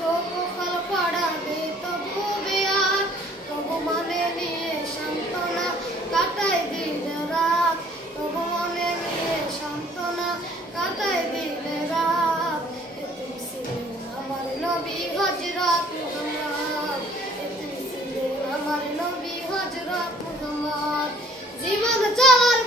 তবু ফল পড়াবে তবু বেয়ার তবু মনে নিয়ে সান্ত্বনা কাটাই দিন রাত তবু মনে নিয়ে সান্ত্বনা কাটাই দিন রাত এতিম ছিলেন আমার নবী হযরত মুহাম্মদ এতিম ছিলেন আমার নবী হযরত মুহাম্মদ জীবন চলার